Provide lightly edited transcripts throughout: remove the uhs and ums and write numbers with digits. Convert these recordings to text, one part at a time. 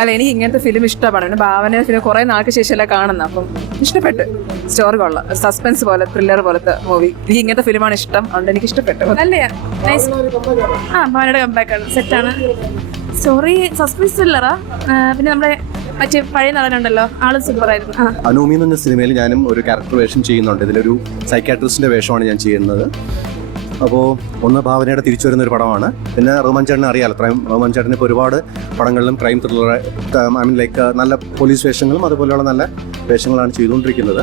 അല്ല, എനിക്ക് ഇങ്ങനത്തെ ഫിലിം ഇഷ്ടമാണ്. പിന്നെ ഭാവന ഫിലിം കുറേ നാൾക്ക് ശേഷമല്ല കാണുന്നത്, അപ്പം ഇഷ്ടപ്പെട്ടു. സ്റ്റോറി കൊള്ളാം, സസ്പെൻസ് പോലെ ത്രില്ലർ പോലത്തെ മൂവി. എനിക്ക് ഇങ്ങനത്തെ ഫിലിമാണ് ഇഷ്ടം, അതുകൊണ്ട് എനിക്ക് ഇഷ്ടപ്പെട്ടു. നല്ലയാ, നൈസ്. ഭാവനയുടെ കമ്പാക്കാണ്, സെറ്റാണ്. സ്റ്റോറി സസ്പെൻസ് ത്രില്ലറാ. പിന്നെ നമ്മുടെ മറ്റേ പഴയ നടനുണ്ടല്ലോ, ആള് സൂപ്പറായിരുന്നു. അനൂമി എന്ന സിനിമയിൽ ഞാനും ഒരു ക്യാരക്ടർ വേഷം ചെയ്യുന്നുണ്ട്. ഇതിലൊരു സൈക്കാട്രിസ്റ്റിൻ്റെ വേഷമാണ് ഞാൻ ചെയ്യുന്നത്. അപ്പോൾ ഒന്ന് ഭാവനയുടെ തിരിച്ചു വരുന്നൊരു പടമാണ്. പിന്നെ റഹ്മാൻ ചേട്ടനെ അറിയാമല്ലോ, റഹ്മാൻ ചേട്ടന് ഇപ്പോൾ ഒരുപാട് പടങ്ങളിലും crime thriller, I mean like നല്ല പോലീസ് വേഷങ്ങളും അതുപോലെയുള്ള നല്ല വേഷങ്ങളാണ് ചെയ്തുകൊണ്ടിരിക്കുന്നത്.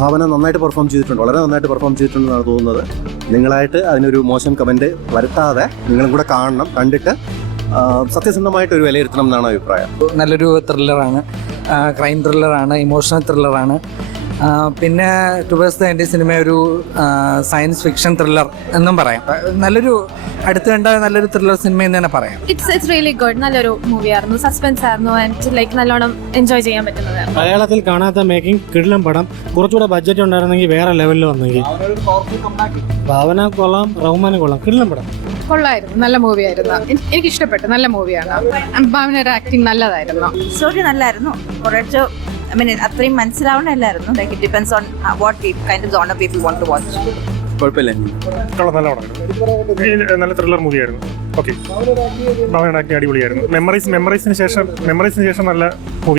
ഭാവന നന്നായിട്ട് പെർഫോം ചെയ്തിട്ടുണ്ട്, വളരെ നന്നായിട്ട് പെർഫോം ചെയ്തിട്ടുണ്ടെന്നാണ് തോന്നുന്നത്. നിങ്ങളായിട്ട് അതിനൊരു മോശം കമൻറ്റ് വരുത്താതെ നിങ്ങളും കൂടെ കാണണം, കണ്ടിട്ട് സത്യസന്ധമായിട്ടൊരു വിലയിരുത്തണം എന്നാണ് അഭിപ്രായം. നല്ലൊരു ത്രില്ലറാണ്, ക്രൈം ത്രില്ലറാണ്, ഇമോഷണൽ ത്രില്ലറാണ്. പിന്നെ ടുവേഴ്സ് ദ എൻഡ് സിനിമ ഒരു സയൻസ് ഫിക്ഷൻ ത്രില്ലർ എന്നും പറയാം. നല്ലൊരു അടുത്ത് കണ്ട നല്ലൊരു ത്രില്ലർ സിനിമ എന്ന് തന്നെ പറയാം. It's really good. നല്ലൊരു മൂവിയായിരുന്നു, സസ്പെൻസ് ആയിരുന്നു, ആൻഡ് ലൈക്ക് നല്ലോണം എൻജോയ് ചെയ്യാൻ പറ്റുന്നതായിരുന്നു. മലയാളത്തിൽ കാണാത്ത മേക്കിംഗ് കിടിലം പടം. കുറച്ചുകൂടെ ബഡ്ജറ്റ് ഉണ്ടായിരുന്നെങ്കിൽ വേറെ ലെവലിൽ വന്നെങ്കിൽ. ഭാവന കൊള്ളാം, റഹ്മാന് കൊള്ളാം, കിടിലം പടം. കൊള്ളായിരുന്നു, നല്ല മൂവിയായിരുന്നു. എനിക്ക് ഇഷ്ടപ്പെട്ടു, നല്ല മൂവിയാണ്. ഭാവനയുടെ ആക്ടിങ് നല്ലതായിരുന്നു. സ്റ്റോറി നല്ലായിരുന്നു. കുറച്ച് അത്രയും മനസ്സിലാവണല്ലായിരുന്നു. Like it depends on what kind of genre people want to watch. കുഴപ്പമില്ല, നല്ല പടമായിരുന്നു, നല്ല ത്രില്ലർ മൂവിയായിരുന്നു. ഓക്കെ, ഭാവനയുടെ ആക്ടിങ് അടിപൊളിയായിരുന്നു. മെമ്മറീസിന് ശേഷം നല്ല മൂവി.